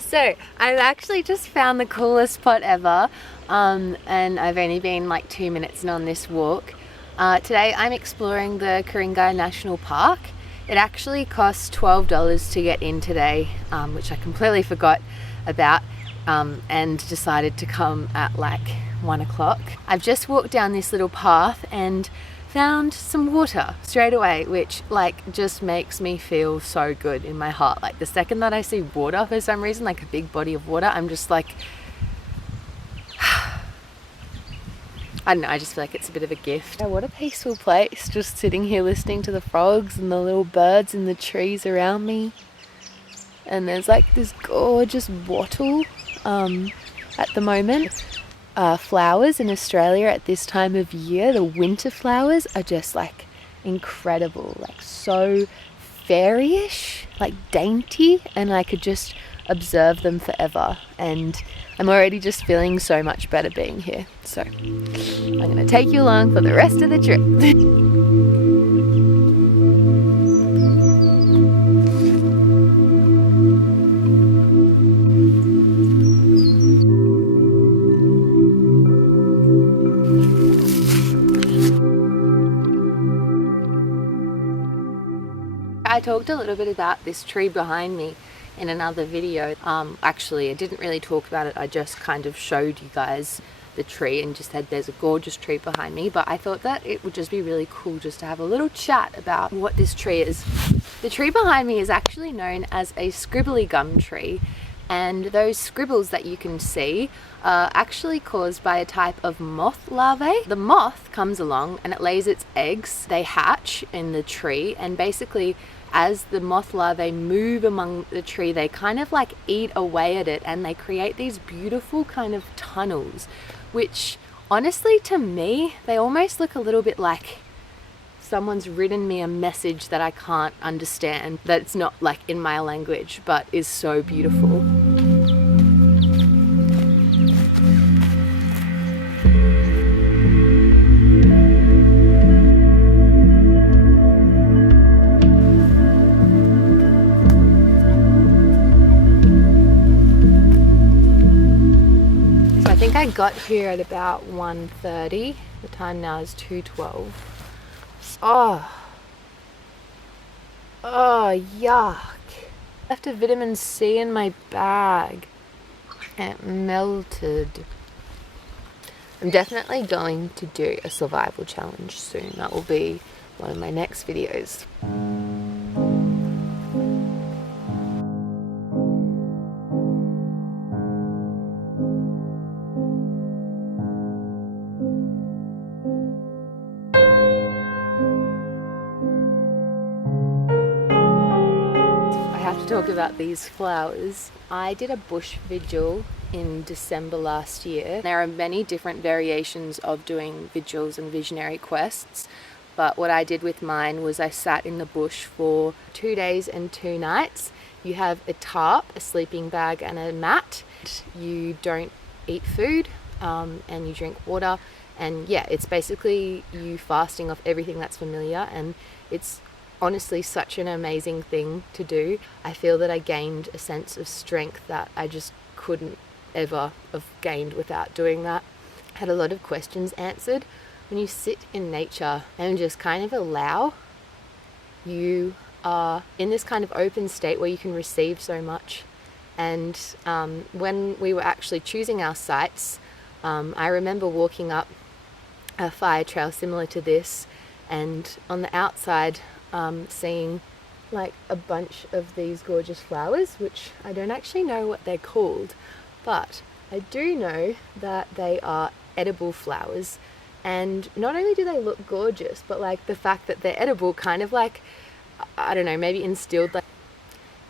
So I've actually just found the coolest spot ever, and I've only been like 2 minutes on this walk. Today I'm exploring the Guringai National Park. It actually costs $12 to get in today, which I completely forgot about, and decided to come at like 1 o'clock. I've just walked down this little path and found some water straight away, which like just makes me feel so good in my heart. Like the second that I see water for some reason, like a big body of water, I'm just like I don't know, I just feel like it's a bit of a gift. Oh, what a peaceful place, just sitting here listening to the frogs and the little birds in the trees around me. And there's like this gorgeous wattle at the moment. Flowers in Australia at this time of year, the winter flowers are just like incredible, like so fairyish, like dainty, and I could just observe them forever. And I'm already just feeling so much better being here. So I'm going to take you along for the rest of the trip. I talked a little bit about this tree behind me in another video. Actually, I didn't really talk about it. I just kind of showed you guys the tree and just said there's a gorgeous tree behind me. But I thought that it would just be really cool just to have a little chat about what this tree is. The tree behind me is actually known as a scribbly gum tree. And those scribbles that you can see are actually caused by a type of moth larvae. The moth comes along and it lays its eggs. They hatch in the tree, and basically as the moth larvae move among the tree, they kind of like eat away at it, and they create these beautiful kind of tunnels, which honestly to me, they almost look a little bit like someone's written me a message that I can't understand, that it's not like in my language, but is so beautiful. I think I got here at about 1:30. The time now is 2:12. Oh, yuck. I left a vitamin C in my bag. It melted. I'm definitely going to do a survival challenge soon. That will be one of my next videos. Talk about these flowers. I did a bush vigil in December last year. There are many different variations of doing vigils and visionary quests, but what I did with mine was I sat in the bush for 2 days and 2 nights. You have a tarp, a sleeping bag and a mat. You don't eat food, and you drink water, and yeah, it's basically you fasting off everything that's familiar, and it's honestly such an amazing thing to do. I feel that I gained a sense of strength that I just couldn't ever have gained without doing that. I had a lot of questions answered. When you sit in nature and just kind of allow, you are in this kind of open state where you can receive so much. And when we were actually choosing our sites, I remember walking up a fire trail similar to this, and on the outside seeing like a bunch of these gorgeous flowers, which I don't actually know what they're called, but I do know that they are edible flowers. And not only do they look gorgeous, but like the fact that they're edible kind of like, I don't know, maybe instilled like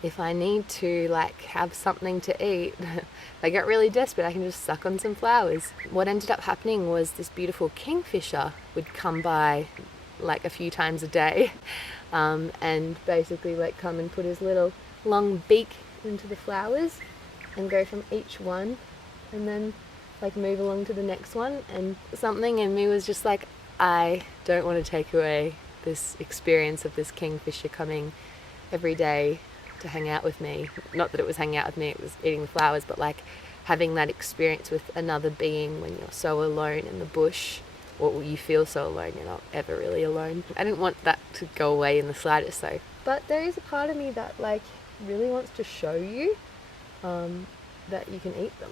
if I need to like have something to eat, if I get really desperate, I can just suck on some flowers. What ended up happening was this beautiful kingfisher would come by like a few times a day, and basically like come and put his little long beak into the flowers and go from each one and then like move along to the next one. And something in me was just like, I don't want to take away this experience of this kingfisher coming every day to hang out with me. Not that it was hanging out with me, it was eating the flowers, but like having that experience with another being when you're so alone in the bush, or you feel so alone, you're not ever really alone. I didn't want that to go away in the slightest though. But there is a part of me that like really wants to show you that you can eat them.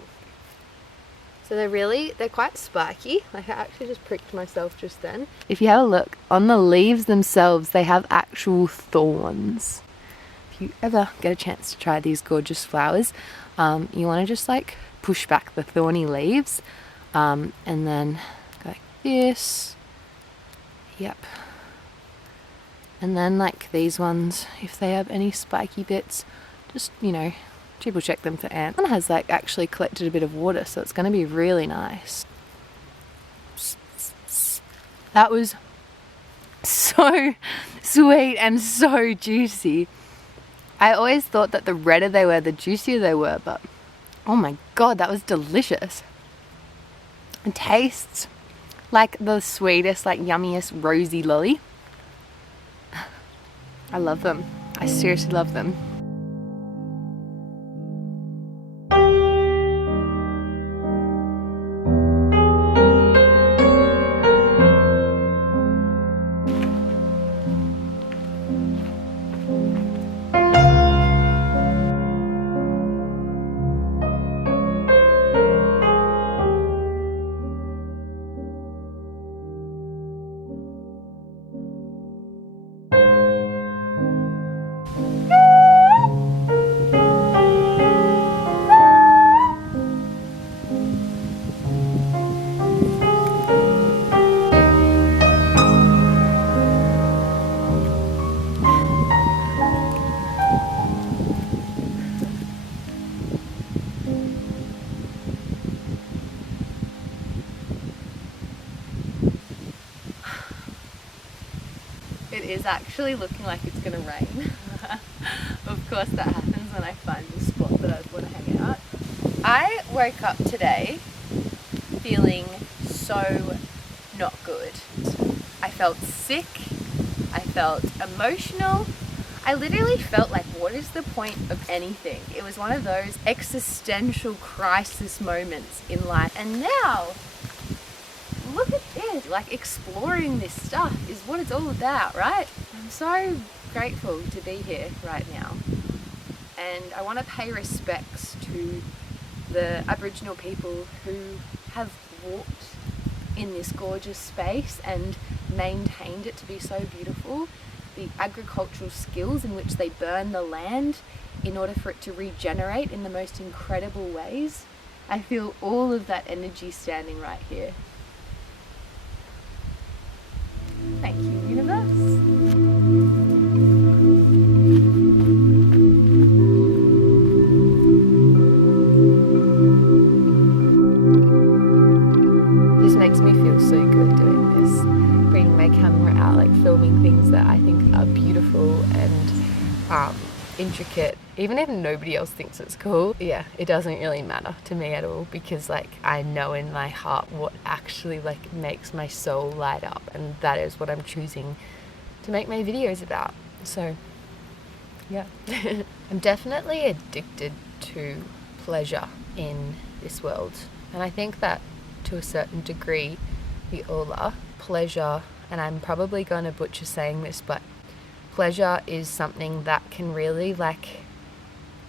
So they're quite spiky. Like I actually just pricked myself just then. If you have a look, on the leaves themselves, they have actual thorns. If you ever get a chance to try these gorgeous flowers, you want to just like push back the thorny leaves and then go like this. Yep. And then like these ones, if they have any spiky bits, just, you know, triple check them for ants. One has like actually collected a bit of water, so it's going to be really nice. That was so sweet and so juicy. I always thought that the redder they were, the juicier they were, but oh my god, that was delicious. It tastes like the sweetest, like yummiest rosy lolly. I love them. I seriously love them. It is actually looking like it's gonna rain. Of course that happens when I find the spot that I want to hang out. I woke up today feeling so not good. I felt sick, I felt emotional, I literally felt like, what is the point of anything? It was one of those existential crisis moments in life. And now, look at this, like exploring this stuff is what it's all about, right? I'm so grateful to be here right now. And I want to pay respects to the Aboriginal people who have walked in this gorgeous space and maintained it to be so beautiful. The agricultural skills in which they burn the land in order for it to regenerate in the most incredible ways. I feel all of that energy standing right here. Thank you, universe. This makes me feel so good doing this, bringing my camera out, like filming things that I think are beautiful and intricate, even if nobody else thinks it's cool. Yeah, it doesn't really matter to me at all, because like I know in my heart what actually like makes my soul light up, and that is what I'm choosing to make my videos about. So yeah. I'm definitely addicted to pleasure in this world, and I think that to a certain degree we all are. Pleasure, and I'm probably going to butcher saying this, but pleasure is something that can really like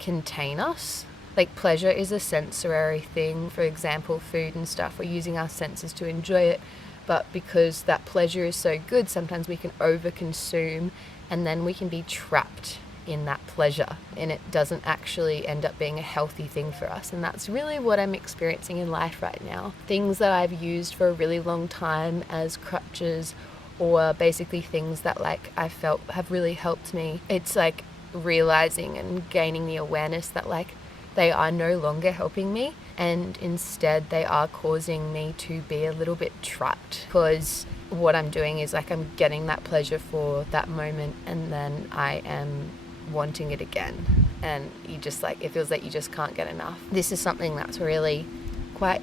contain us. Like pleasure is a sensory thing. For example, food and stuff, we're using our senses to enjoy it, but because that pleasure is so good, sometimes we can overconsume and then we can be trapped in that pleasure, and it doesn't actually end up being a healthy thing for us. And that's really what I'm experiencing in life right now. Things that I've used for a really long time as crutches, or basically things that like I felt have really helped me, it's like realizing and gaining the awareness that like they are no longer helping me, and instead they are causing me to be a little bit trapped, because what I'm doing is like I'm getting that pleasure for that moment and then I am wanting it again, and you just like, it feels like you just can't get enough. This is something that's really quite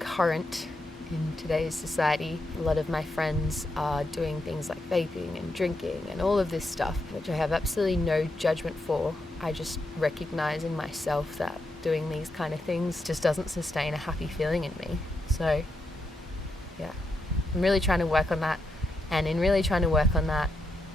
current in today's society. A lot of my friends are doing things like vaping and drinking and all of this stuff, which I have absolutely no judgment for. I just recognize in myself that doing these kind of things just doesn't sustain a happy feeling in me. So yeah, I'm really trying to work on that. And in really trying to work on that,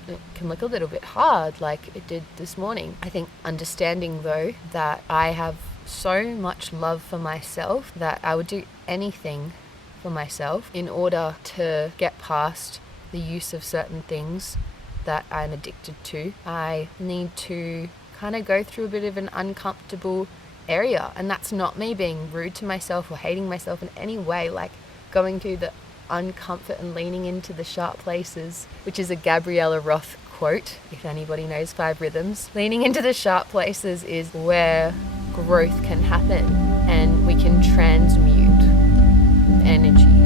it can look a little bit hard, like it did this morning. I think understanding though that I have so much love for myself that I would do anything for myself in order to get past the use of certain things that I'm addicted to. I need to kind of go through a bit of an uncomfortable area, and that's not me being rude to myself or hating myself in any way, like going through the uncomfort and leaning into the sharp places, which is a Gabriella Roth quote, if anybody knows 5 Rhythms. Leaning into the sharp places is where growth can happen, and we can transmute energy